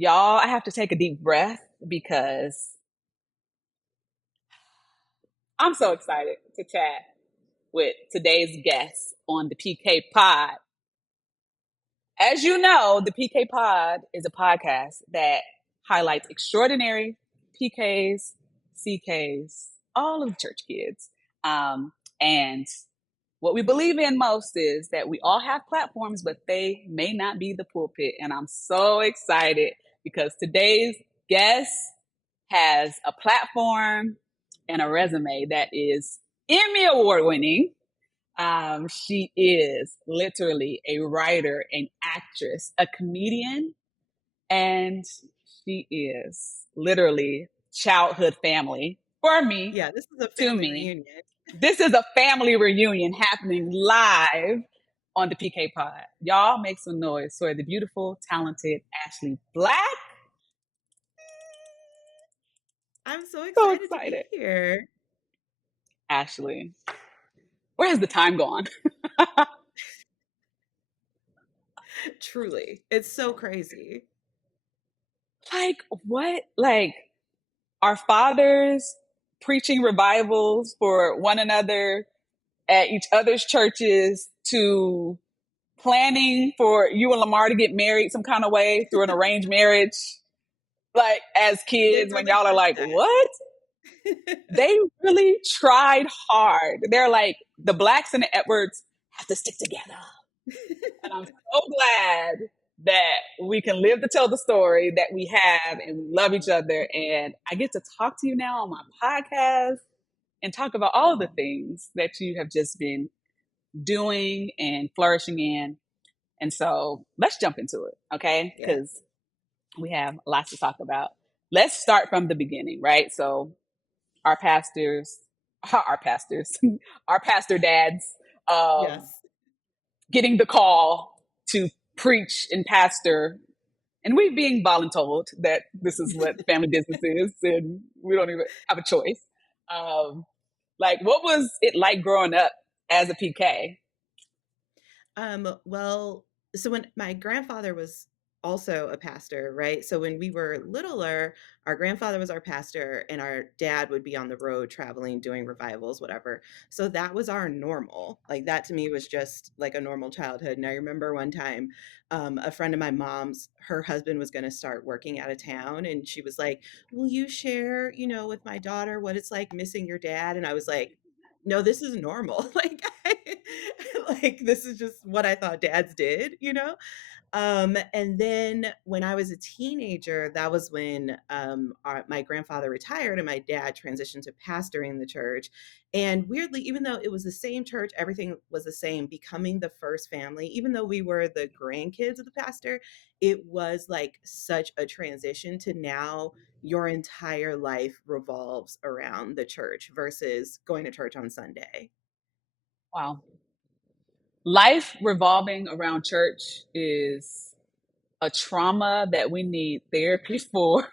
Y'all, I have to take a deep breath because I'm so excited to chat with today's guest on the PK Pod. As you know, the PK Pod is a podcast that highlights extraordinary PKs, CKs, all of the church kids. And what we believe in most is that we all have platforms, but they may not be the pulpit. And I'm so excited because today's guest has a platform and a resume that is Emmy Award winning. She is literally a writer, an actress, a comedian, and she is literally childhood family for me, Yeah, this is a to family me. reunion. This is a family reunion happening live on the PK Pod. Y'all make some noise for the beautiful, talented Ashley Black. I'm so So excited to be excited. here. Ashley, where has the time gone? Truly. It's so crazy. Like, what? Like, our fathers preaching revivals for one another at each other's churches to planning for you and Lamar to get married some kind of way through an arranged marriage. Like, as They kids, when really y'all are did like, what? They really tried hard. They're like, the Blacks and the Edwards have to stick together. And I'm so glad that we can live to tell the story that we have and we love each other. And I get to talk to you now on my podcast and talk about all the things that you have just been doing and flourishing in. And so let's jump into it, okay? Yeah. Because we have lots to talk about. Let's start from the beginning, right? So our pastors, our pastors, our pastor dads, um, Yes. getting the call to preach and pastor, and we being voluntold that this is what family business is, and we don't even have a choice. Um, like, what was it like growing up as a PK? Well, so when my grandfather was also a pastor, right? So when we were littler, our grandfather was our pastor and our dad would be on the road traveling, doing revivals, whatever. So that was our normal. Like that to me was just like a normal childhood. And I remember one time, a friend of my mom's, her husband was going to start working out of town. And she was like, will you share, with my daughter what it's like missing your dad? And I was like, no, this is normal. Like this is just what I thought dads did. And then when I was a teenager, that was when my grandfather retired and my dad transitioned to pastoring the church. And weirdly, even though it was the same church, everything was the same, becoming the first family, even though we were the grandkids of the pastor, it was like such a transition to now your entire life revolves around the church versus going to church on Sunday. Wow. Life revolving around church is a trauma that we need therapy for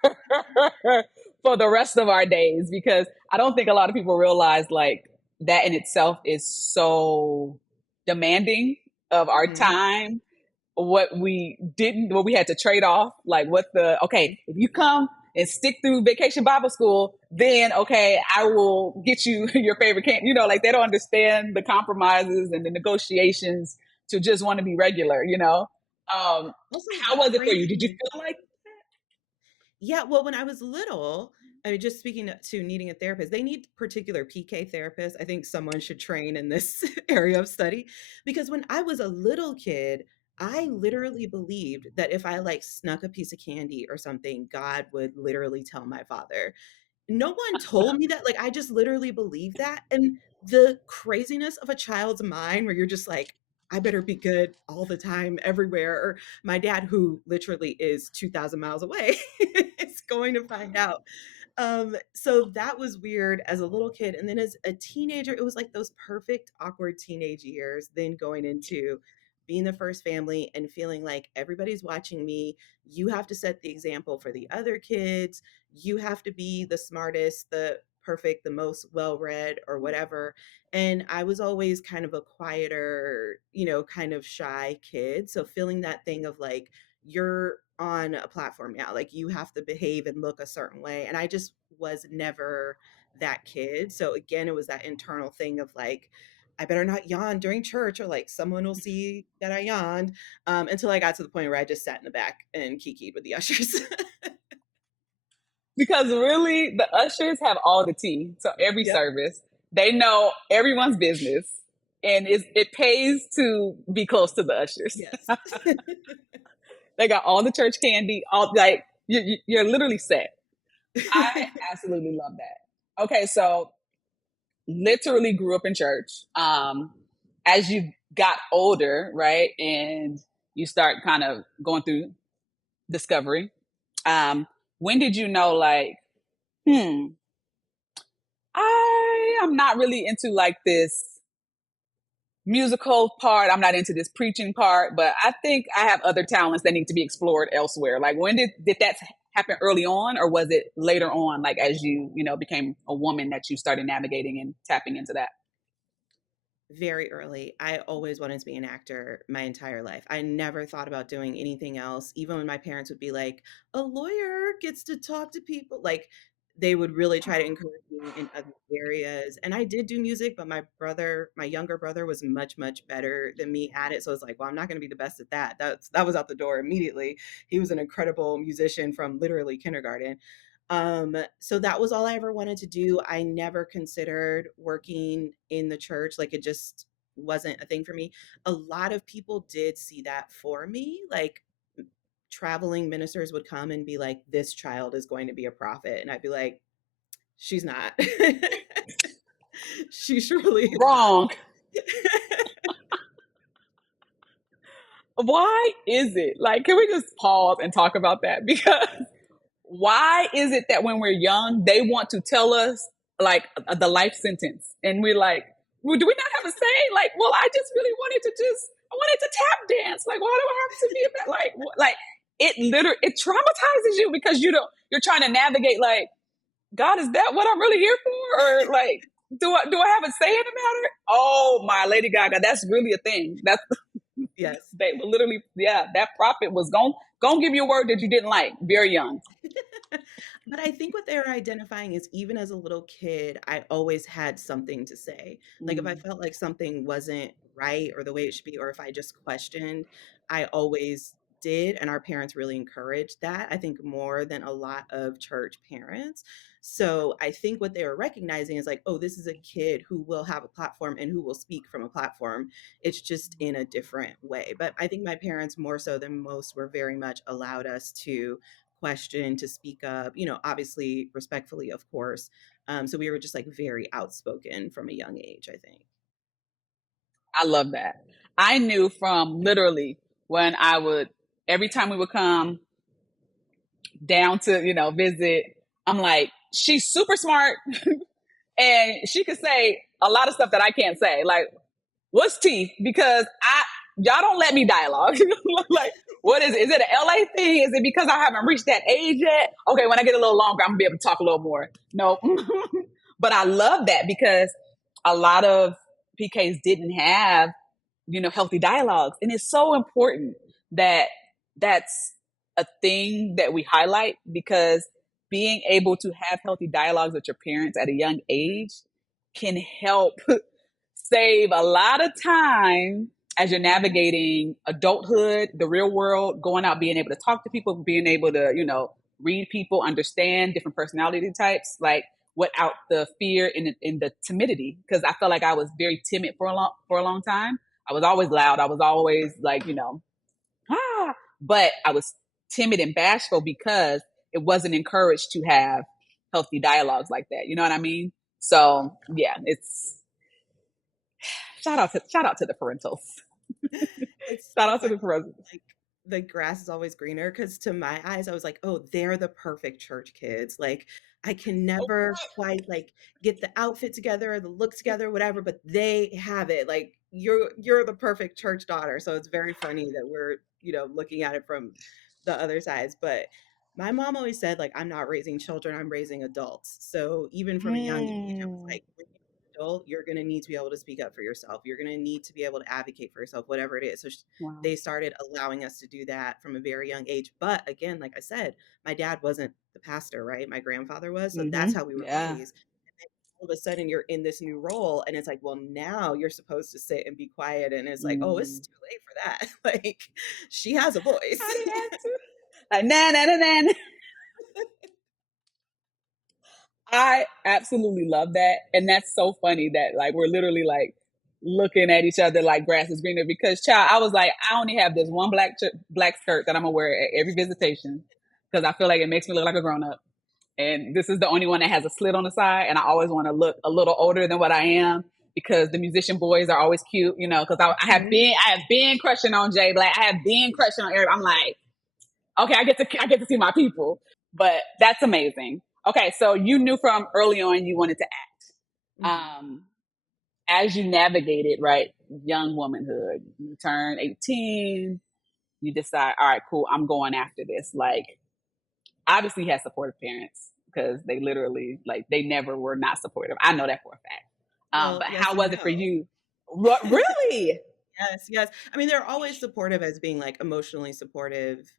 for the rest of our days, because I don't think a lot of people realize like that in itself is so demanding of our Mhm. time. What we had to trade off, like okay, if you come and stick through vacation Bible school, then okay, I will get you your favorite camp. Like they don't understand the compromises and the negotiations to just want to be regular. Also, How the was it for you? Did you crazy. feel like Yeah, well, when I was little, I mean, just speaking to needing a therapist, they need particular PK therapists. I think someone should train in this area of study because when I was a little kid, I literally believed that if I like snuck a piece of candy or something, God would literally tell my father. No one told me that. Like, I just literally believed that. And the craziness of a child's mind where you're just like, I better be good all the time, everywhere. Or my dad, who literally is 2,000 miles away, is going to find out. So that was weird as a little kid. And then as a teenager, it was like those perfect, awkward teenage years, then going into being the first family and feeling like everybody's watching me. You have to set the example for the other kids. You have to be the smartest, the perfect, the most well read, or whatever. And I was always kind of a quieter, kind of shy kid. So feeling that thing of like, you're on a platform now. Like you have to behave and look a certain way. And I just was never that kid. So again, it was that internal thing of like, I better not yawn during church or like someone will see that I yawned, until I got to the point where I just sat in the back and kikied with the ushers. Because really, the ushers have all the tea. So every Yep. service, they know everyone's business, and it pays to be close to the ushers. Yes. They got all the church candy, all like you're literally set. I absolutely love that. Okay, so literally grew up in church. As you got older, right, and you start kind of going through discovery. When did you know, like, hmm, I am not really into like this musical part. I'm not into this preaching part, but I think I have other talents that need to be explored elsewhere. Like, when did that happen early on, or was it later on, like as you know, became a woman that you started navigating and tapping into that? Very early. I always wanted to be an actor my entire life. I never thought about doing anything else. Even when my parents would be like, a lawyer gets to talk to people, like they would really try to encourage me in other areas. And I did do music, but my younger brother was much, much better than me at it. So I was like, well, I'm not going to be the best at that. That was out the door immediately. He was an incredible musician from literally kindergarten. So that was all I ever wanted to do. I never considered working in the church. Like it just wasn't a thing for me. A lot of people did see that for me. Like traveling ministers would come and be like, this child is going to be a prophet. And I'd be like, she's not. She surely is not. Wrong. Why is it? Like, can we just pause and talk about that? Because why is it that when we're young, they want to tell us like the life sentence, and we're like, well, do we not have a say? Like, well, I just really I wanted to tap dance. Like, why do I have to be about like it? Literally, it traumatizes you because you're trying to navigate. Like, God, is that what I'm really here for, or like, do I have a say in the matter? Oh my Lady Gaga, that's really a thing. That's Yes. they were literally, yeah, that prophet was going to give you a word that you didn't like very young. But I think what they're identifying is even as a little kid, I always had something to say. Like if I Mm. felt like something wasn't right or the way it should be, or if I just questioned, I always did. And our parents really encouraged that, I think, more than a lot of church parents. So I think what they were recognizing is like, oh, this is a kid who will have a platform and who will speak from a platform. It's just in a different way. But I think my parents, more so than most, were very much allowed us to question, to speak up, obviously respectfully, of course. So we were just like very outspoken from a young age, I think. I love that. I knew from literally when every time we would come down to, visit, I'm like, she's super smart and she could say a lot of stuff that I can't say. Like, what's tea? Because y'all don't let me dialogue. Like, what is it? Is it an LA thing? Is it because I haven't reached that age yet? Okay, when I get a little longer, I'm gonna be able to talk a little more. No, but I love that because a lot of PKs didn't have, healthy dialogues, and it's so important that that's a thing that we highlight because being able to have healthy dialogues with your parents at a young age can help save a lot of time as you're navigating adulthood, the real world, going out, being able to talk to people, being able to, read people, understand different personality types, like without the fear and the timidity. Because I felt like I was very timid for a long time. I was always loud. I was always like, but I was timid and bashful because it wasn't encouraged to have healthy dialogues like that. You know what I mean? So yeah, it's shout out to the parentals. It's Shout so out to funny. the parentals. Like the grass is always greener because to my eyes, I was like, oh, they're the perfect church kids. Like I can never quite like get the outfit together or the look together, whatever, but they have it. Like you're the perfect church daughter. So it's very funny that we're, looking at it from the other sides. But my mom always said, like, I'm not raising children, I'm raising adults. So even from a young age, I was Mm. like, adult, you're going to need to be able to speak up for yourself. You're going to need to be able to advocate for yourself, whatever it is. So Wow. they started allowing us to do that from a very young age. But again, like I said, my dad wasn't the pastor, right? My grandfather was. So that's how we were Yeah. raised. And then all of a sudden you're in this new role and it's like, well, now you're supposed to sit and be quiet. And it's like, oh, it's Mm. too late for that. Like she has a voice. I didn't have to. Like, nah, nah, nah, nah. I absolutely love that. And that's so funny that like we're literally like looking at each other like grass is greener because child, I was like, I only have this one black skirt that I'm gonna wear at every visitation because I feel like it makes me look like a grown up. And this is the only one that has a slit on the side. And I always want to look a little older than what I am because the musician boys are always cute, you know, because I have been crushing on Jay Black. I have been crushing on Eric. I'm like, okay, I get to see my people, but that's amazing. Okay, so you knew from early on you wanted to act. Mhm. As you navigated right young womanhood, you turn 18, you decide, all right, cool, I'm going after this. Like, obviously, you had supportive parents because they literally like they never were not supportive. I know that for a fact. Well, But yes how and was it for no. you? What really? Yes, yes. I mean, they're always supportive as being like emotionally supportive,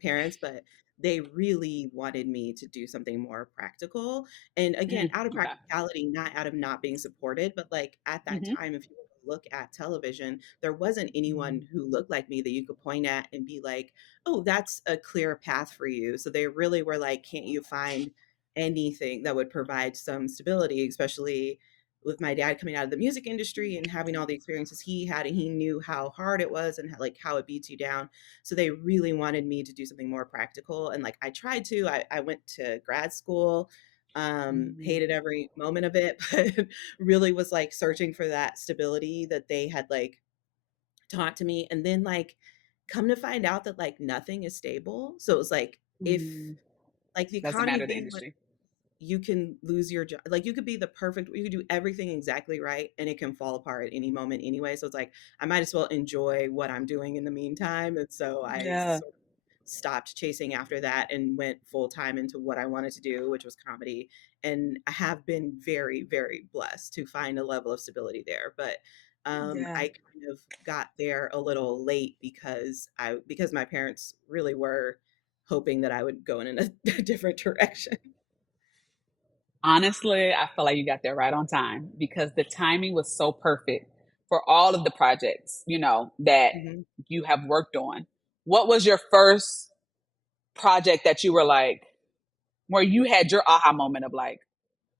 parents, but they really wanted me to do something more practical. And again, out of Okay. practicality, not out of not being supported, but like at that Mm-hmm. time, if you were to look at television, there wasn't anyone who looked like me that you could point at and be like, oh, that's a clear path for you. So they really were like, can't you find anything that would provide some stability, especially with my dad coming out of the music industry and having all the experiences he had, and he knew how hard it was and how it beats you down. So they really wanted me to do something more practical, and like I tried to. I went to grad school, hated every moment of it, but really was like searching for that stability that they had like taught to me. And then like come to find out that like nothing is stable. So it was like, if Mm-hmm. like the Doesn't economy matter the being what, industry. you can lose your job. Like you could be the perfect, you could do everything exactly right and it can fall apart at any moment anyway. So it's like I might as well enjoy what I'm doing in the meantime. And so I Yeah. sort of stopped chasing after that and went full time into what I wanted to do, which was comedy. And I have been very, very blessed to find a level of stability there. But Yeah. I kind of got there a little late because my parents really were hoping that I would go in a different direction. Honestly, I feel like you got there right on time because the timing was so perfect for all of the projects, that Mhm. you have worked on. What was your first project that you were like, where you had your aha moment of like,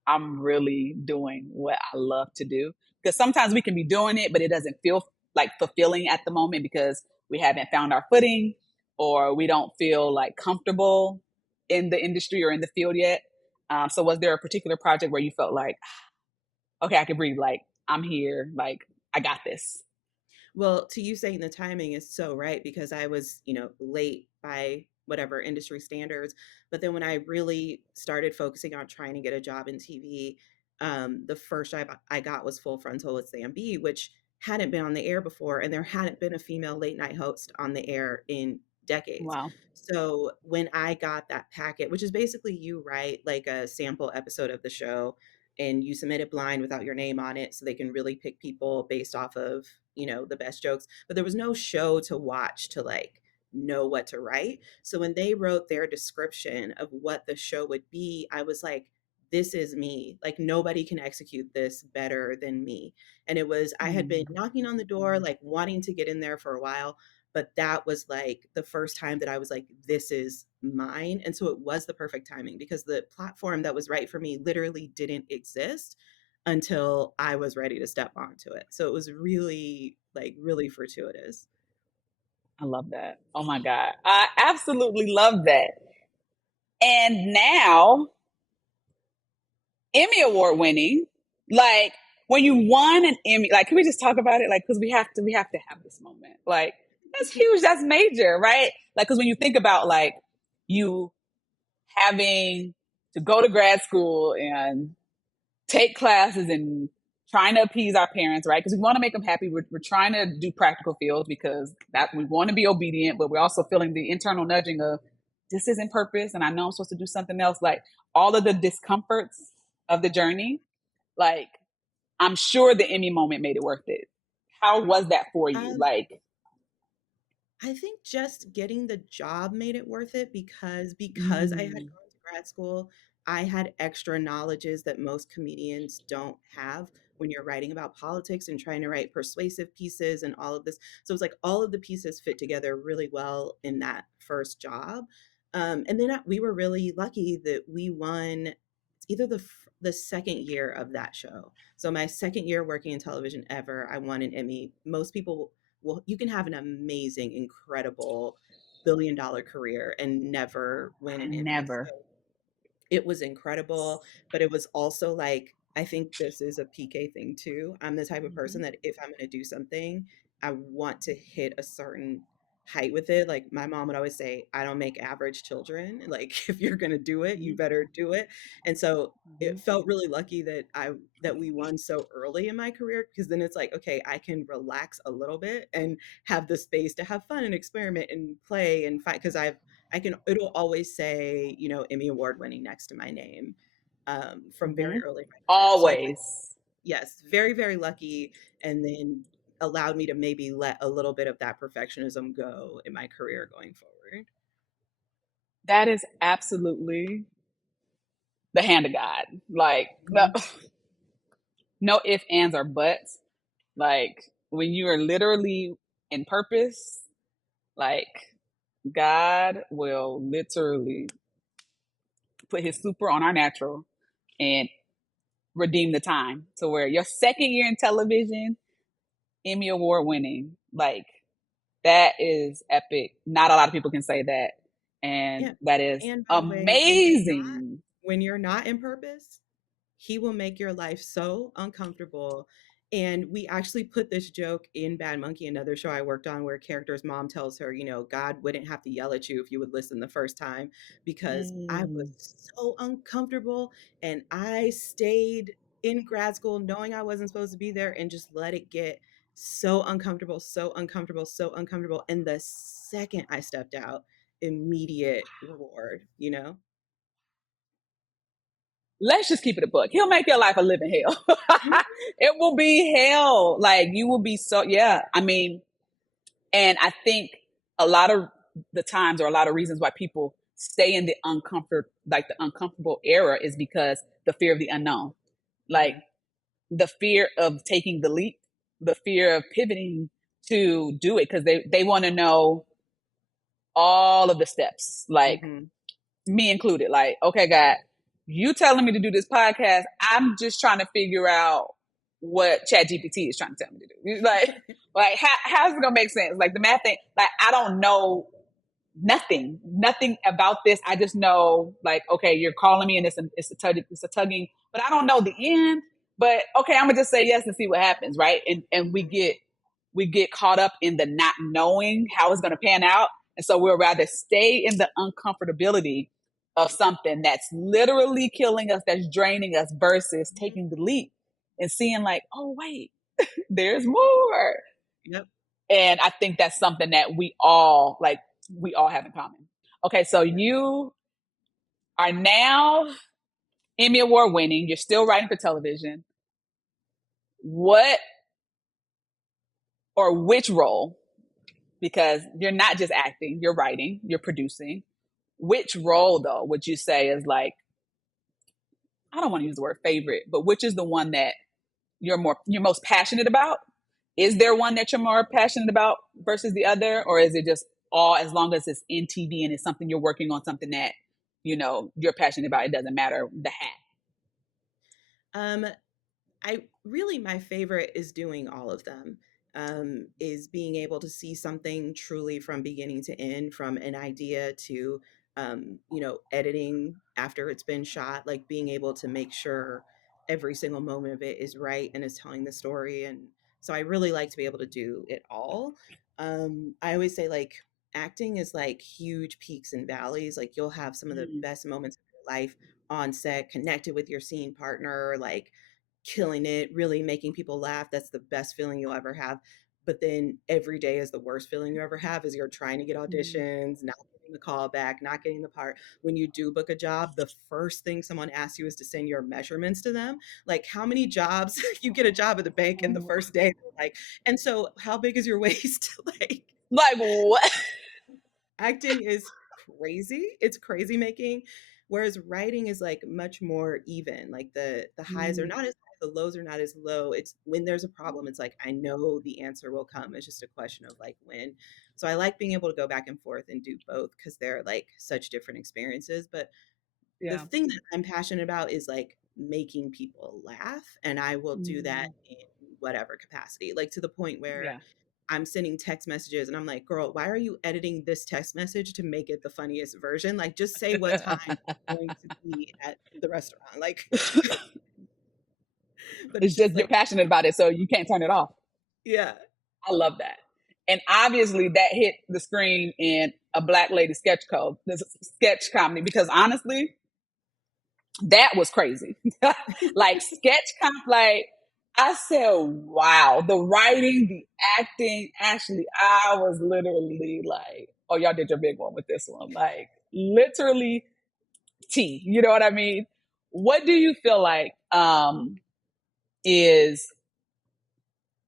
I'm really doing what I love to do? Because sometimes we can be doing it, but it doesn't feel like fulfilling at the moment because we haven't found our footing or we don't feel like comfortable in the industry or in the field yet. So was there a particular project where you felt like, okay, I can breathe, like I'm here, like I got this? Well, to you saying the timing is so right because I was, late by whatever industry standards. But then when I really started focusing on trying to get a job in TV, the first job I got was Full Frontal with Sam B, which hadn't been on the air before, and there hadn't been a female late night host on the air in decades. Wow. So when I got that packet, which is basically you write like a sample episode of the show and you submit it blind without your name on it so they can really pick people based off of the best jokes, but there was no show to watch to like know what to write. So when they wrote their description of what the show would be, I was like, this is me. Like nobody can execute this better than me. And it was, I had been Mm. knocking on the door, like wanting to get in there for a while, but that was like the first time that I was like, this is mine. And so it was the perfect timing because the platform that was right for me literally didn't exist until I was ready to step onto it. So it was really, like, really fortuitous. I love that. Oh my God. I absolutely love that. And now Emmy Award winning. Like when you won an Emmy, like can we just talk about it? Like because we have to have this moment. Like that's huge. That's major, right? Like because when you think about like you having to go to grad school and take classes and trying to appease our parents, right? Because we want to make them happy. We're trying to do practical fields because that we want to be obedient, but we're also feeling the internal nudging of this isn't purpose, and I know I'm supposed to do something else. Like all of the discomforts of the journey, like I'm sure the Emmy moment made it worth it. How was that for you? Um, Like, I think just getting the job made it worth it because I had mm, gone to grad school, I had extra knowledges that most comedians don't have when you're writing about politics and trying to write persuasive pieces and all of this. So it's like all of the pieces fit together really well in that first job. And then we were really lucky that we won. It's either the second year of that show. So my second year working in television ever, I won an Emmy. Most people, well, you can have an amazing, incredible billion-dollar career and never win an Emmy. never. So it was incredible, but it was also like, I think this is a PK thing too. I'm the type of Mm-hmm. person that if I'm going to do something, I want to hit a certain height with it. Like my mom would always say, I don't make average children. Like if you're going to do it, you Mm-hmm. better do it. And so Mm-hmm. it felt really lucky that we won so early in my career, because then it's like, okay, I can relax a little bit and have the space to have fun and experiment and play and fight, because I can, it'll always say, Emmy Award winning next to my name, from Mm-hmm. very early in my career. So I think, Always. yes, very, very lucky. And then allowed me to maybe let a little bit of that perfectionism go in my career going forward. That is absolutely the hand of God. Like, no, Mhm. no ifs, ands, or buts. Like, when you are literally in purpose, like, God will literally put his super on our natural and redeem the time to where your second year in television, Emmy Award winning, like, that is epic. Not a lot of people can say that. And Yeah. that is And by the way, amazing. when you're not in purpose, he will make your life so uncomfortable. And we actually put this joke in Bad Monkey, another show I worked on, where a character's mom tells her, God wouldn't have to yell at you if you would listen the first time, because I was Mm. so uncomfortable and I stayed in grad school knowing I wasn't supposed to be there and just let it get so uncomfortable, so uncomfortable, so uncomfortable. And the second I stepped out, immediate reward. Let's just keep it a book. He'll make your life a living hell. Mhm. It will be hell. Like, you will be so, yeah. I mean, and I think a lot of the times, or a lot of reasons why people stay in the uncomfortable era, is because the fear of the unknown. Like, Yeah. the fear of taking the leap, the fear of pivoting to do it, because they want to know all of the steps. Like, Hmm. me included. Like, okay, God, you telling me to do this podcast. I'm just trying to figure out what ChatGPT is trying to tell me to do. Like how's it gonna make sense? Like, the math thing, like, I don't know nothing about this. I just know, like, okay, you're calling me and it's a tugging, but I don't know the end. But okay, I'm gonna just say yes and see what happens, right? And Hmm. we get caught up in the not knowing how it's gonna pan out. And so we'll rather stay in the uncomfortability of something that's literally killing us, that's draining us, versus Hmm. taking the leap and seeing, like, oh wait, there's more. Yep. And I think that's something that we all have in common. Okay, so Yep. you are now Emmy Award winning. You're still writing for television. What or which role, because you're not just acting, you're writing, you're producing. Which role, though, would you say is, like, I don't want to use the word favorite, but which is the one that you're most passionate about? Is there one that you're more passionate about versus the other, or is it just all, as long as it's in TV and it's something you're working on, something that you're passionate about? It doesn't matter the hat. Um, I really, my favorite is doing all of them. Is being able to see something truly from beginning to end, from an idea to, editing after it's been shot, like being able to make sure every single moment of it is right and is telling the story. And so I really like to be able to do it all. I always say, like, acting is like huge peaks and valleys. Like you'll have some of the Mm, best moments of your life on set, connected with your scene partner, like killing it, really making people laugh. That's the best feeling you'll ever have. But then every day is the worst feeling you ever have, as you're trying to get mm, auditions, not getting the call back, not getting the part. When you do book a job, the first thing someone asks you is to send your measurements to them. Like, how many jobs you get a job at the bank and the first day, like, and so how big is your waist? Like, Like what? acting is crazy. It's crazy making. Whereas writing is like much more even. Like the highs are Mm, not as high, the lows are not as low. It's when there's a problem, it's like I know the answer will come. It's just a question of like when. So I like being able to go back and forth and do both because they're like such different experiences. But the yeah. thing that I'm passionate about is like making people laugh. And I will do that Mm, in whatever capacity. Like to the point where yeah. I'm sending text messages and I'm like, girl, why are you editing this text message to make it the funniest version? Like, just say what time I'm going to be at the restaurant. Like, but It's it's just just you're like, passionate about it, so you can't turn it off. yeah. I love that. And obviously that hit the screen in a Black Lady sketch code, this sketch comedy, because honestly, that was crazy. Like sketch comp, like I said, wow, the writing, the acting, actually, I was literally like, oh, y'all did your big one with this one. Like literally T, you know what I mean? What do you feel like is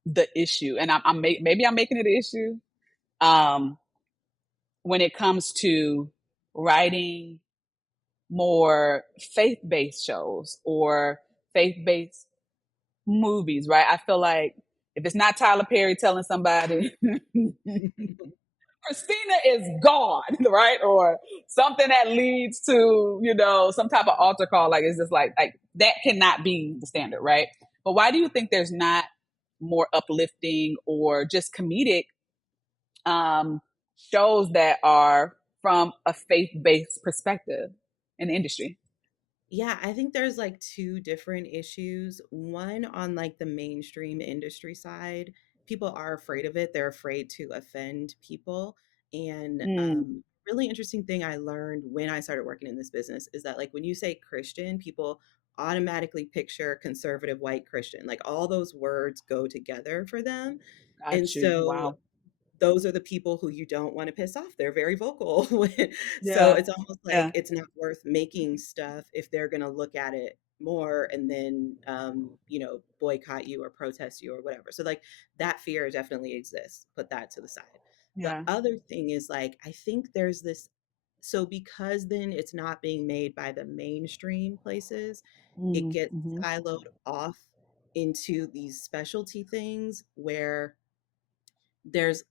the issue? And maybe I'm making it an issue. Um, when it comes to writing more faith-based shows or faith-based movies, right? I feel like if it's not Tyler Perry telling somebody Christina is gone, right? Or something that leads to, some type of altar call, like it's just like that cannot be the standard, right? But why do you think there's not more uplifting or just comedic um, shows that are from a faith-based perspective in the industry? Yeah, I think there's like two different issues. One on like the mainstream industry side, people are afraid of it. They're afraid to offend people. And Mm, really interesting thing I learned when I started working in this business is that like when you say Christian, people automatically picture conservative white Christian. Like all those words go together for them. And got you. so Wow. those are the people who you don't want to piss off. They're very vocal. So Yeah. it's almost like Yeah. it's not worth making stuff if they're going to look at it more and then, boycott you or protest you or whatever. So, like, that fear definitely exists. Put that to the side. The Yeah. other thing is, like, I think there's this. So, because then it's not being made by the mainstream places, it Mm, gets hmm. siloed off into these specialty things where there's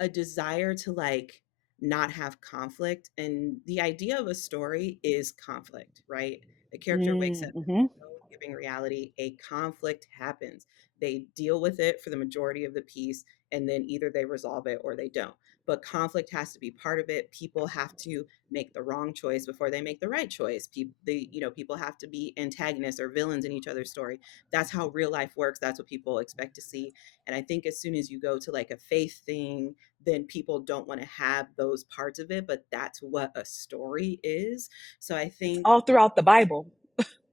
a desire to like not have conflict, and the idea of a story is conflict, right? A character wakes Mm, up in hmm. no giving reality, a conflict happens, they deal with it for the majority of the piece, and then either they resolve it or they don't. But conflict has to be part of it. People have to make the wrong choice before they make the right choice. People have to be antagonists or villains in each other's story. That's how real life works. That's what people expect to see. And I think as soon as you go to like a faith thing, then people don't want to have those parts of it, but that's what a story is. So I It's think, all throughout the Bible.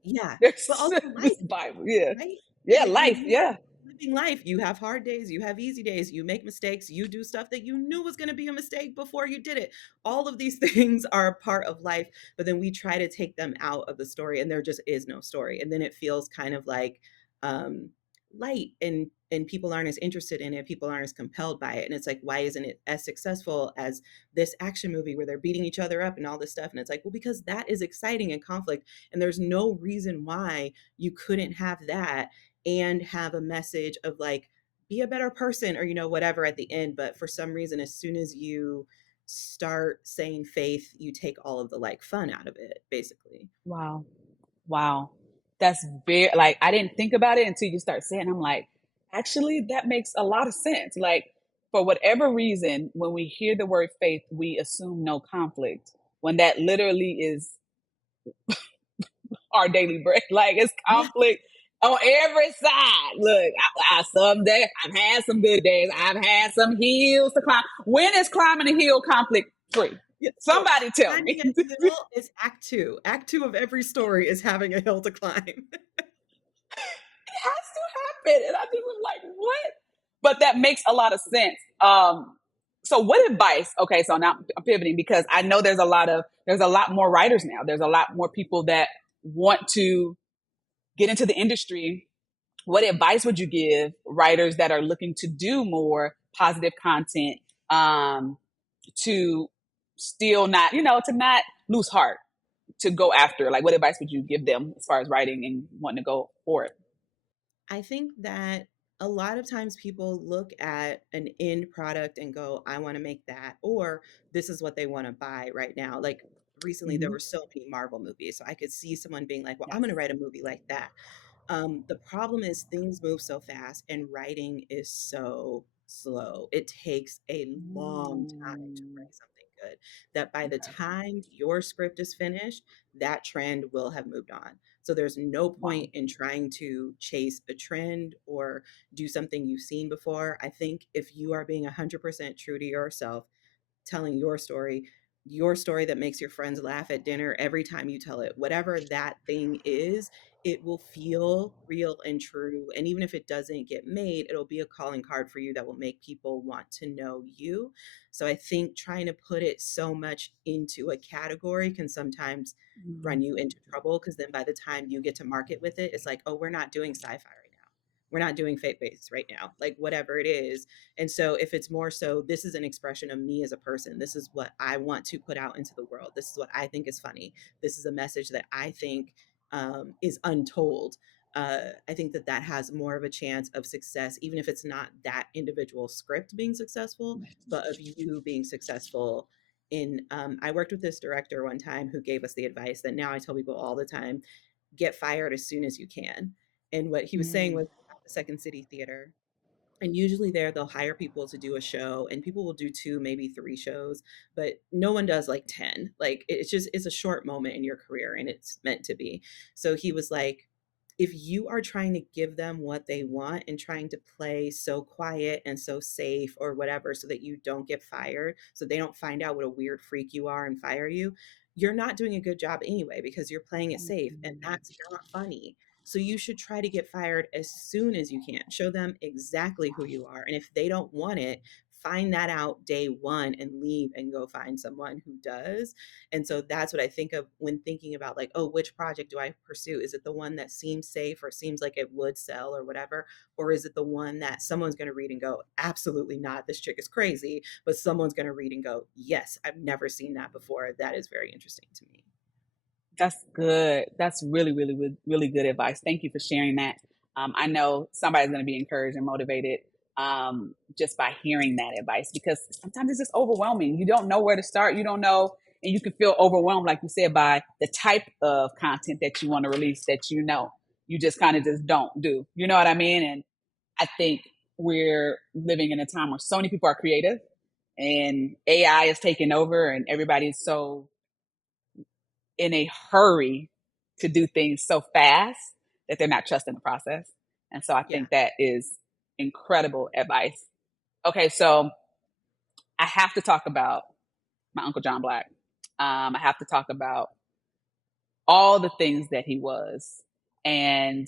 yeah, but There's also this life, Bible. Yeah. right? Yeah. Like Life. Yeah. living life, you have hard days, you have easy days, you make mistakes, you do stuff that you knew was going to be a mistake before you did it. All of these things are a part of life, but then we try to take them out of the story and there just is no story. And then it feels kind of like um light, and people aren't as interested in it, people aren't as compelled by it, and it's like, why isn't it as successful as this action movie where they're beating each other up and all this stuff? And it's like, well, because that is exciting and conflict, and there's no reason why you couldn't have that and have a message of like, be a better person or whatever at the end. But for some reason, as soon as you start saying faith, you take all of the like fun out of it, basically. Wow. Wow. That's very, like, I didn't think about it until you start saying, I'm like, actually, that makes a lot of sense. Like, for whatever reason, when we hear the word faith, we assume no conflict when that literally is our daily bread. Like, it's Yeah. conflict on every side. Look, someday I've had some good days. I've had some hills to climb. When is climbing a hill conflict free? Yeah, so Somebody tell climbing me. a hill is act two. Act two of every story is having a hill to climb. Has to happen. And I just was like, what? But that makes a lot of sense. So what advice? Okay, so now I'm pivoting because I know there's a lot more writers now. There's a lot more people that want to get into the industry. What advice would you give writers that are looking to do more positive content, to still not, to not lose heart, to go after? Like, what advice would you give them as far as writing and wanting to go for it? I think that a lot of times people look at an end product and go, I want to make that, or this is what they want to buy right now. Like recently, there Mm-hmm. were so many Marvel movies. So I could see someone being like, well, I'm Yes. going to write a movie like that. The problem is things move so fast and writing is so slow. It takes a long time to Mm, write something good that by the okay. time your script is finished, that trend will have moved on. So there's no Wow. point in trying to chase a trend or do something you've seen before. I think if you are being 100% true to yourself, telling your story that makes your friends laugh at dinner every time you tell it, whatever that thing is, it will feel real and true. And even if it doesn't get made, it'll be a calling card for you that will make people want to know you. So I think trying to put it so much into a category can sometimes run Mm, you into trouble because then by the time you get to market with it, it's like, oh, we're not doing sci-fi right now. We're not doing faith based right now, like whatever it is. And so if it's more so, this is an expression of me as a person. This is what I want to put out into the world. This is what I think is funny. This is a message that I think is untold. I think that that has more of a chance of success, even if it's not that individual script being successful, but of you being successful. I worked with this director one time who gave us the advice that now I tell people all the time: get fired as soon as you can. And what he was saying mm, was at the Second City Theater, and usually there they'll hire people to do a show and people will do two, maybe three shows, but no one does like 10. Like it's a short moment in your career and it's meant to be. So he was like, if you are trying to give them what they want and trying to play so quiet and so safe or whatever so that you don't get fired, so they don't find out what a weird freak you are and fire you, you're not doing a good job anyway because you're playing it safe and mm. that's not funny. So you should try to get fired as soon as you can. Show them exactly who you are. And if they don't want it, find that out day one and leave and go find someone who does. And so that's what I think of when thinking about like, oh, which project do I pursue? Is it the one that seems safe or seems like it would sell or whatever? Or is it the one that someone's going to read and go, absolutely not, this chick is crazy, but someone's going to read and go, yes, I've never seen that before. That is very interesting to me. That's good. That's really, really, really, really good advice. Thank you for sharing that. I know somebody's going to be encouraged and motivated, just by hearing that advice, because sometimes it's just overwhelming. You don't know where to start. You don't know, and you can feel overwhelmed, like you said, by the type of content that you want to release that you just kind of just don't do. You know what I mean? And I think we're living in a time where so many people are creative and AI is taking over and everybody's so in a hurry to do things so fast that they're not trusting the process. And so I Yeah. think that is incredible advice. Okay, so I have to talk about my Uncle John Black. I have to talk about all the things that he was and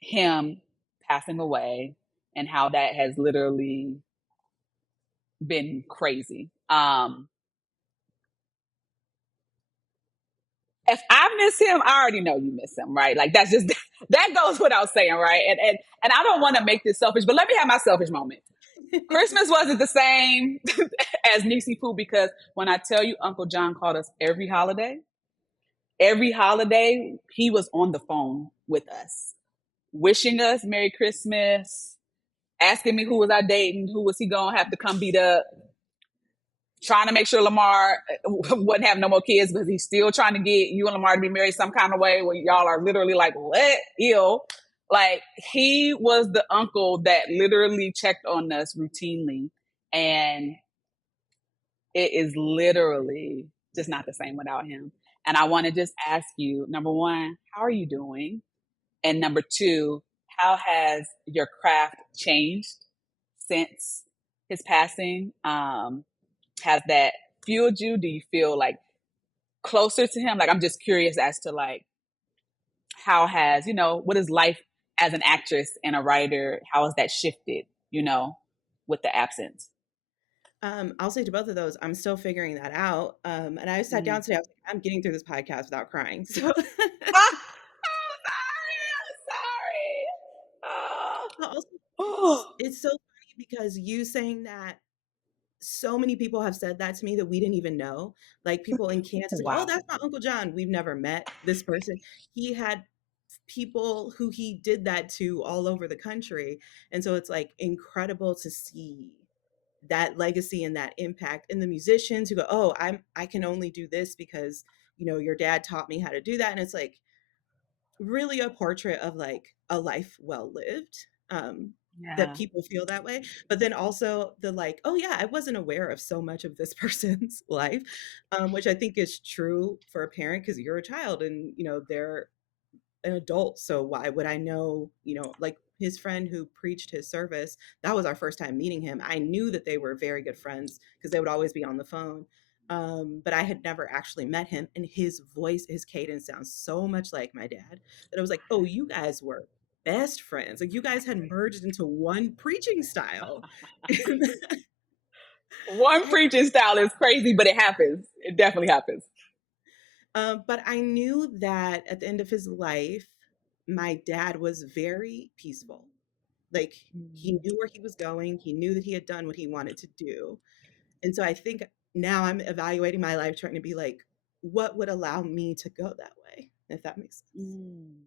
him passing away and how that has literally been crazy. If I miss him, I already know you miss him, right? Like that's just that goes without saying, right? And I don't want to make this selfish, but let me have my selfish moment. Christmas wasn't the same as Nisi Poo because when I tell you Uncle John called us every holiday, he was on the phone with us, wishing us Merry Christmas, asking me who was I dating, who was he gonna have to come beat up, trying to make sure Lamar wouldn't have no more kids because he's still trying to get you and Lamar to be married some kind of way where y'all are literally like, what? Ew. Like, he was the uncle that literally checked on us routinely. And it is literally just not the same without him. And I want to just ask you, number one, how are you doing? And number two, how has your craft changed since his passing? Has that fueled you? Do you feel like closer to him? Like, I'm just curious as to like, how has, what is life as an actress and a writer? How has that shifted, with the absence? I'll say to both of those, I'm still figuring that out. And I sat down Mm. today, I was like, I'm getting through this podcast without crying. So Ah, I'm sorry. I'm but also, sorry. it's so funny because you saying that, so many people have said that to me that we didn't even know. Like people in Kansas, like, oh, Wow. that's my Uncle John. We've never met this person. He had people who he did that to all over the country. And so it's like incredible to see that legacy and that impact in the musicians who go, oh, I can only do this because, your dad taught me how to do that. And it's like really a portrait of like a life well lived, that Yeah. people feel that way. But then also the like, oh yeah, I wasn't aware of so much of this person's life, which I think is true for a parent because you're a child and they're an adult. So why would I know, like his friend who preached his service, that was our first time meeting him. I knew that they were very good friends because they would always be on the phone. But I had never actually met him. And his voice, his cadence sounds so much like my dad that I was like, oh, you guys were best friends. Like you guys had merged into one preaching style. One I, preaching style is crazy, but it happens. It definitely happens. but I knew that at the end of his life, my dad was very peaceful. Like he Mm. knew where he was going. He knew that he had done what he wanted to do. And so I think now I'm evaluating my life trying to be like, what would allow me to go that way, if that makes sense. Mm.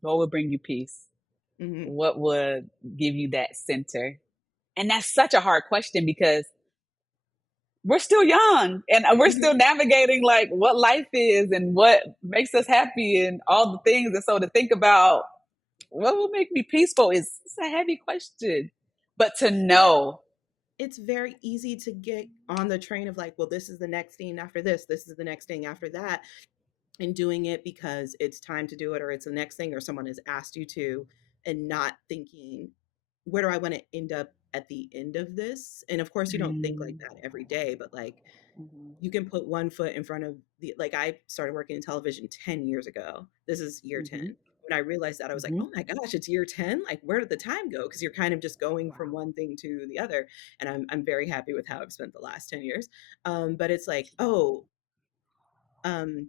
What would bring you peace? Hmm. What would give you that center? And that's such a hard question because we're still young and we're still Hmm. navigating like what life is and what makes us happy and all the things. And so to think about what will make me peaceful is it's a heavy question. But to Yeah. know, It's very easy to get on the train of like, well, this is the next thing after this is the next thing after that. And doing it because it's time to do it or it's the next thing or someone has asked you to, and not thinking, where do I want to end up at the end of this? And of course you don't think like mm, that every day, but like mhm, you can put one foot in front of the, like I started working in television 10 years ago. This is year 10. mhm, When I realized that, I was like, mhm. oh my gosh, it's year 10. Like where did the time go? Because you're kind of just going from Wow. one thing to the other. And I'm very happy with how I've spent the last 10 years. But it's like, oh, um,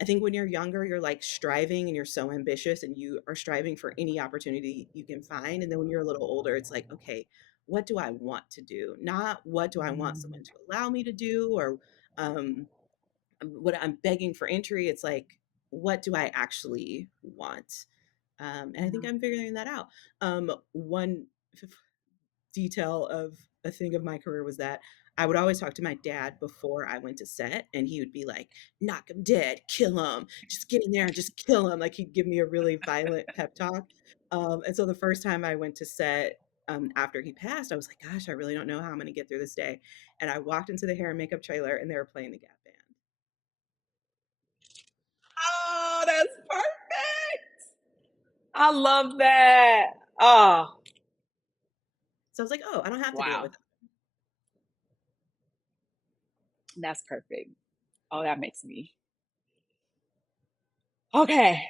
I think when you're younger, you're like striving and you're so ambitious and you are striving for any opportunity you can find. And then when you're a little older, it's like, okay, what do I want to do? Not what do I want someone Mm, to allow me to do, or um, what I'm begging for entry. It's like, what do I actually want? And I think yeah. I'm figuring that out. One detail of a thing of my career was that I would always talk to my dad before I went to set, and he would be like, knock him dead, kill him, just get in there and just kill him. Like he'd give me a really violent pep talk. And so the first time I went to set, after he passed, I was like, gosh, I really don't know how I'm going to get through this day. And I walked into the hair and makeup trailer and they were playing the Gap Band. Oh, that's perfect. I love that. Oh, So I was like, oh, I don't have to do it wow. with them. That's perfect. Oh, that makes me. Okay.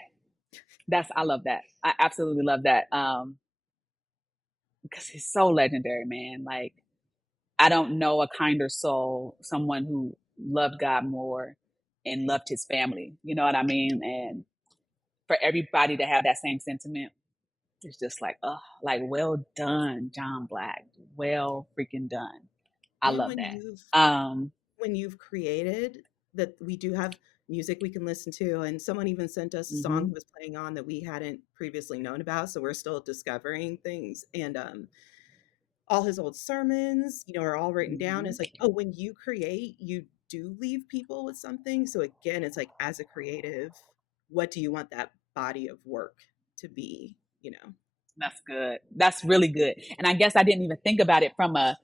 I love that. I absolutely love that. Because he's so legendary, man. Like, I don't know a kinder soul, someone who loved God more and loved his family. You know what I mean? And for everybody to have that same sentiment, it's just like, oh, like well done, John Black. Well freaking done. I And love that. when you've created that, we do have music we can listen to, and someone even sent us a song Mm-hmm, he was playing on that we hadn't previously known about, so we're still discovering things. And all his old sermons, are all written down. mm-hmm. It's like, oh, when you create, you do leave people with something. So again, it's like, as a creative, what do you want that body of work to be, That's good. That's really good. And I guess I didn't even think about it from a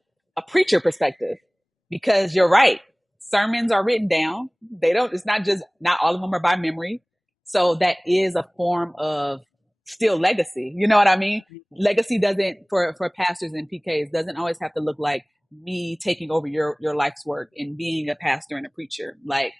preacher perspective because you're right. Sermons are written down. It's not just, not all of them are by memory. So that is a form of still legacy. You know what I mean? Legacy doesn't, for pastors and PKs, doesn't always have to look like me taking over your life's work and being a pastor and a preacher. Like,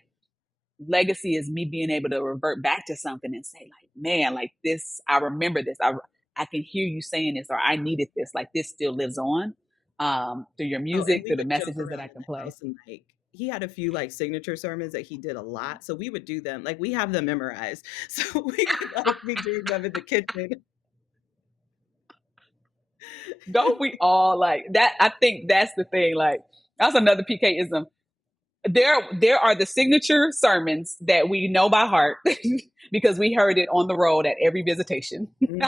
legacy is me being able to revert back to something and say like, man, like this, I remember this. I can hear you saying this, or I needed this. Like this still lives on. through your Oh, and music, we through the would joke messages that around I in can the play. house and like he had a few like signature sermons that he did a lot. So we would do them. Like we have them memorized. So we would like be doing them in the kitchen. Don't we all like that? I think that's the thing. Like, that's another PKism. There are the signature sermons that we know by heart because we heard it on the road at every visitation Hmm.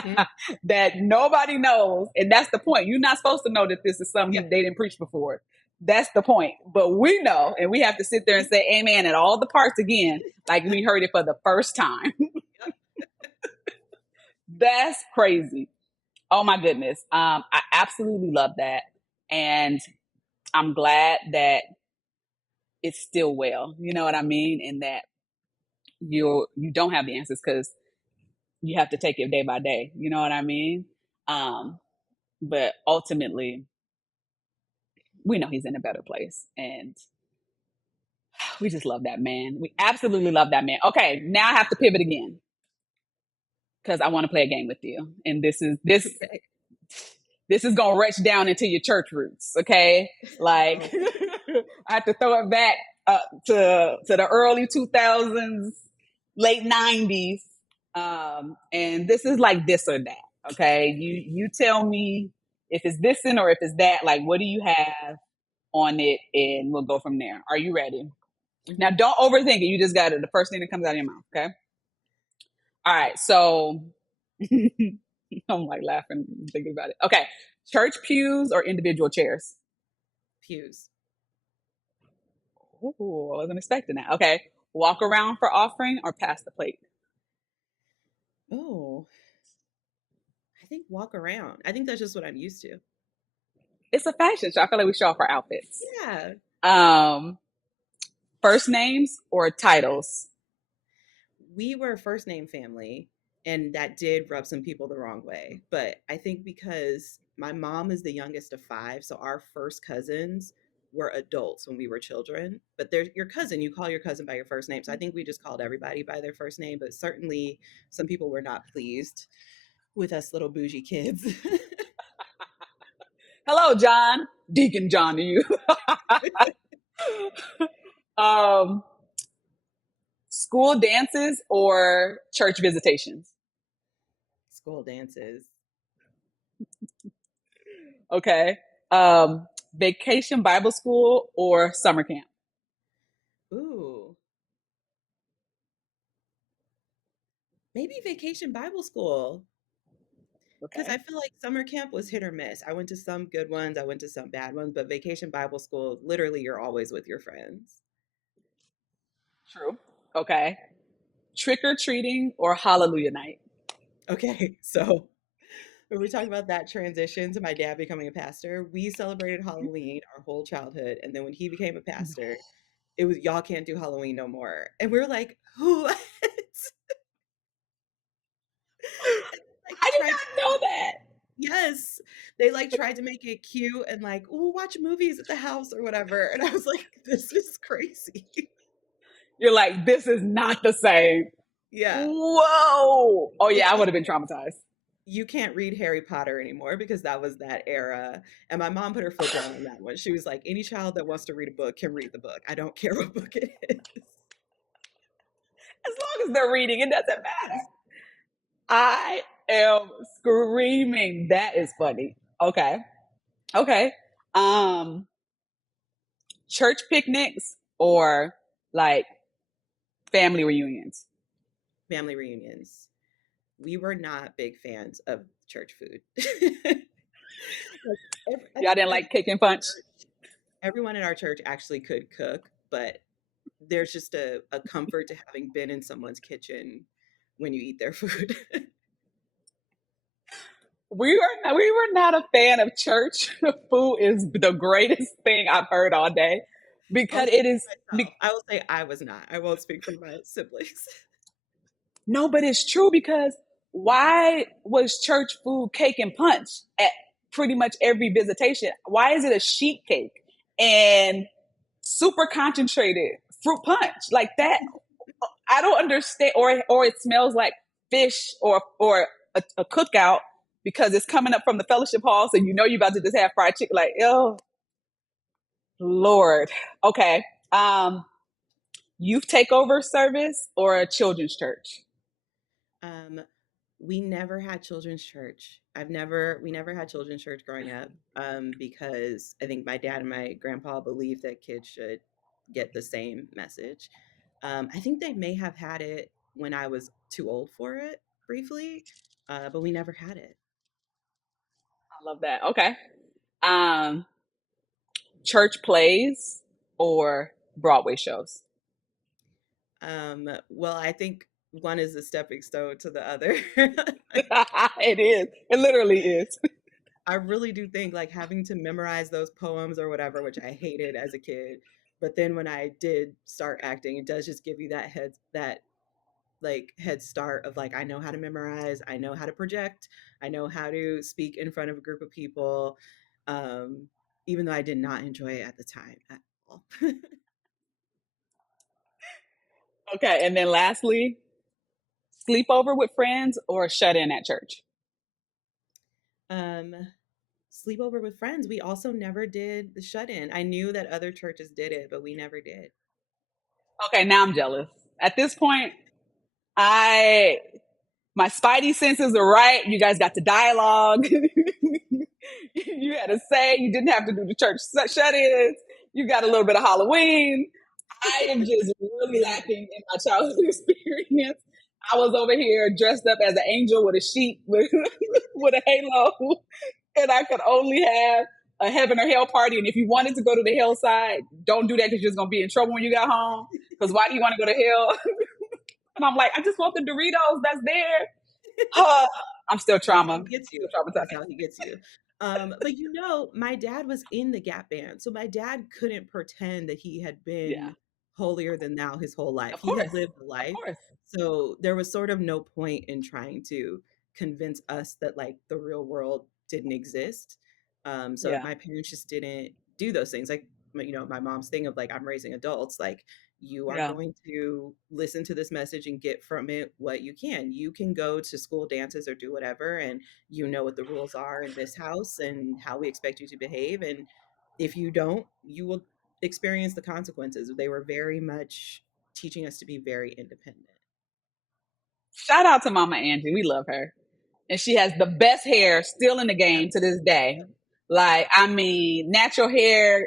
that nobody knows. And that's the point. You're not supposed to know that this is something Yeah. they didn't preach before. That's the point. But we know, and we have to sit there and say amen at all the parts again, like we heard it for the first time. That's crazy. Oh my goodness. I absolutely love that. And I'm glad that it's still well. You know what I mean? And that you don't have the answers because you have to take it day by day. You know what I mean? Um, but ultimately, we know he's in a better place, and we just love that man. We absolutely love that man. Okay, now I have to pivot again because I want to play a game with you, and Okay. this is gonna reach down into your church roots. Okay, like Oh, I have to throw it back to the early 2000s, late 90s. And this is like this or that. Okay. You tell me if it's this in or if it's that, like, what do you have on it? And we'll go from there. Are you ready? Now, mhm. don't overthink it. You just got it. The first thing that comes out of your mouth. Okay. All right. So I'm like laughing thinking about it. Okay. Church pews or individual chairs? Pews. Ooh, I wasn't expecting that. Okay. Walk around for offering or pass the plate? Oh, I think walk around. I think that's just what I'm used to. It's a fashion show. I feel like we show off our outfits. Yeah. Um, First names or titles? We were a first name family, and that did rub some people the wrong way. But I think because my mom is the youngest of five, so our first cousins were adults when we were children. But they're your cousin, you call your cousin by your first name. So I think we just called everybody by their first name. But certainly some people were not pleased with us little bougie kids. Hello, John. Deacon John to you. um, School dances or church visitations? School dances. Okay. Vacation Bible school or summer camp? Ooh, maybe vacation Bible school. Because Okay. I feel like summer camp was hit or miss. I went to some good ones, I went to some bad ones, but vacation Bible school, literally, you're always with your friends. True. Okay. Trick or treating or Hallelujah night? Okay, so when we talk about that transition to my dad becoming a pastor, we celebrated Halloween our whole childhood. And then when he became a pastor, it was y'all can't do Halloween no more. And we were like, who? Like I did tried to not know that. yes. They like tried to make it cute and like, oh, watch movies at the house or whatever. And I was like, this is crazy. You're like, this is not the same. Yeah. Whoa. Oh, They yeah, I would also have been traumatized. you can't read Harry Potter anymore because that was that era. And my mom put her foot down on that one. She was like, any child that wants to read a book can read the book. I don't care what book it is. As long as they're reading, it doesn't matter. I am screaming. That is funny. Okay. Okay. Um, Church picnics or like family reunions? Family reunions. We were not big fans of church food. Like, I Y'all think didn't like cake and punch? everyone in our church actually could cook, but there's just a comfort to having been in someone's kitchen when you eat their food. We were not a fan of church food. Is the greatest thing I've heard all day I'll because speak it is for myself. I will say I was not. I won't speak for my siblings. no, but it's true because why was church food cake and punch at pretty much every visitation? Why is it a sheet cake and super concentrated fruit punch like that? I don't understand. Or it smells like fish or a cookout. because it's coming up from the fellowship hall, so you know you're about to just have fried chicken. Like, oh Lord. Okay. Youth takeover service or a children's church? Um, we never had children's church. We never had children's church growing up, because I think my dad and my grandpa believed that kids should get the same message. I think they may have had it when I was too old for it briefly, but we never had it. I love that. Okay. Um, church plays or Broadway shows? Well, I think one is a stepping stone to the other. It is. It literally is. I really do think like having to memorize those poems or whatever, which I hated as a kid, but then when I did start acting, it does just give you that like head start of like I know how to memorize, I know how to project, I know how to speak in front of a group of people, um, even though I did not enjoy it at the time at all. Okay. And then lastly, sleepover with friends or shut in at church? um, Sleepover with friends. We also never did the shut in. I knew that other churches did it, but we never did. Okay. Now I'm jealous. At this point, I my spidey senses are right. You guys got the dialogue. You had to say. You didn't have to do the church shut-ins. You got a little bit of Halloween. I am just really lacking in my childhood experience. I was over here dressed up as an angel with a sheet with a halo, and I could only have a heaven or hell party. And if you wanted to go to the hell side, don't do that because you're just gonna be in trouble when you got home. Because why do you want to go to hell? And I'm like, I just want the Doritos that's there. I'm still That's how he gets still you. That's traumatized. how he gets you. But you know, my dad was in the Gap Band, so my dad couldn't pretend that he had Yeah, been holier than thou his whole life. of He course, had lived a of life, course. so there was sort of no point in trying to convince us that like the real world didn't exist. So Yeah, my parents just didn't do those things. Like you know, my mom's thing of like I'm raising adults, like you are yeah. going to listen to this message and get from it what you can. You can go to school dances or do whatever, and you know what the rules are in this house and how we expect you to behave. And if you don't, you will experience the consequences. They were very much teaching us to be very independent. Shout out to Mama Angie. We love her. And she has the best hair still in the Yep, game to this day. yep. Like, I mean, natural hair,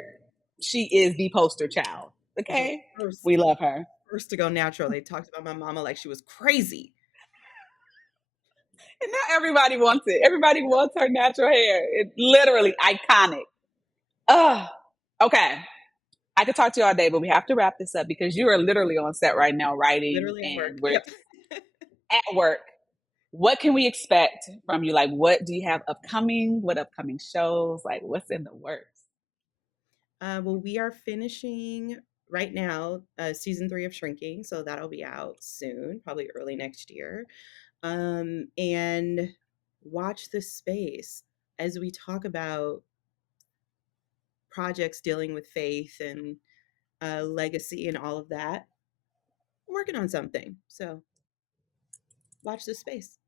she is the poster child. The Okay? We first, love her. first to go natural. They talked about my mama like she was crazy. And now everybody wants it. Everybody wants her natural hair. It's literally iconic. Ugh. Okay. I could talk to you all day, but we have to wrap this up because you are literally on set right now writing Literally at and work. we're Yep. at work. What can we expect from you? Like, what do you have upcoming? What upcoming shows? Like, what's in the works? Well, we are finishing right now season 3 of Shrinking, so that'll be out soon, probably early next year. And watch this space as we talk about projects dealing with faith and legacy and all of that. I'm working on something, so watch this space.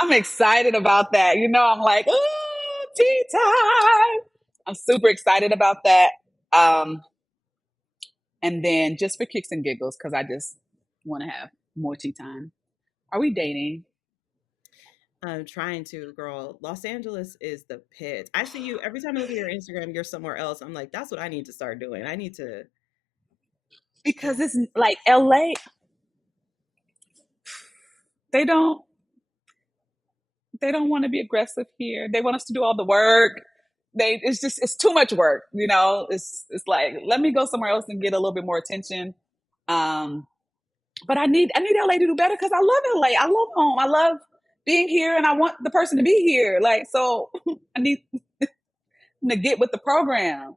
I'm excited about that. You know, I'm like, oh, tea time. I'm super excited about that. Um, and then just for kicks and giggles, because I just want to have more tea time. Are we dating? I'm trying to, girl. Los Angeles is the pit. I see you every time I look at your Instagram. You're somewhere else. I'm like, that's what I need to start doing. I need to. Because it's like LA, they don't they don't want to be aggressive here. They want us to do all the work. It's too much work, you know. It's like let me go somewhere else and get a little bit more attention. Um, but I need LA to do better because I love LA. I love home. I love being here, and I want the person to be here. Like so, I need to get with the program.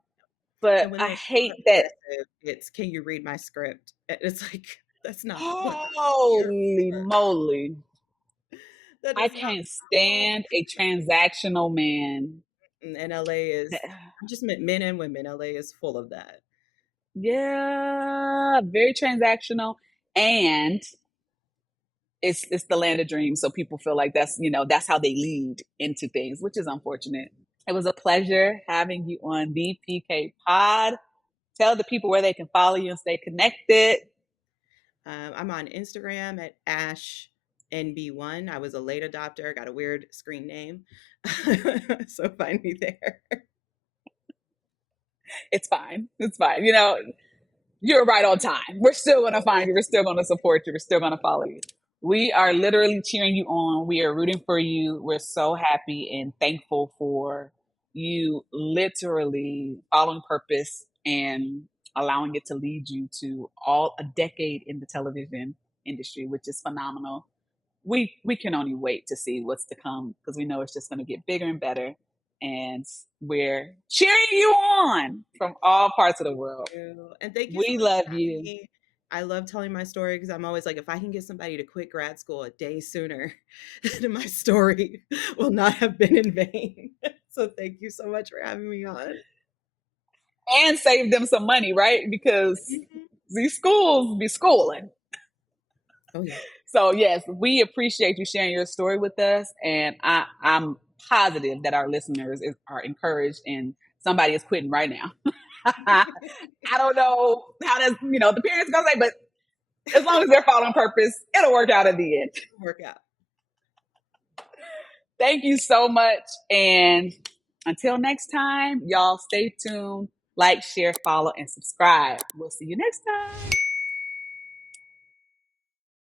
But And when I they're super hate that. aggressive, it's can you read my script? It's like that's not what I'm here Holy for. moly! That I is not can't what I'm home. stand a transactional man. And LA is I just meant men and women. LA is full of that. Yeah, very transactional. And it's the land of dreams. So people feel like that's, that's how they lead into things, which is unfortunate. It was a pleasure having you on the PK Pod. Tell the people where they can follow you and stay connected. I'm on Instagram at AshNB1. I was a late adopter, got a weird screen name. So find me there. It's fine. It's fine. You're right on time. We're still going to find you. We're still going to support you. We're still going to follow you. We are literally cheering you on. We are rooting for you. We're so happy and thankful for you literally following purpose and allowing it to lead you to all a decade in the television industry, which is phenomenal. We can only wait to see what's to come because we know it's just going to get bigger and better. And we're cheering you on from all parts of the world. And thank you. We love you. Me. I love telling my story because I'm always like, if I can get somebody to quit grad school a day sooner, then my story will not have been in vain. So thank you so much for having me on. And save them some money, right? Because these schools be schooling. Oh, yeah. So, yes, we appreciate you sharing your story with us. And I'm positive that our listeners are encouraged and somebody is quitting right now. I don't know how that's, the parents going to say, but as long as they're following purpose, it'll work out in the end. It'll work out. Thank you so much. And until next time, y'all stay tuned. Like, share, follow, and subscribe. We'll see you next time.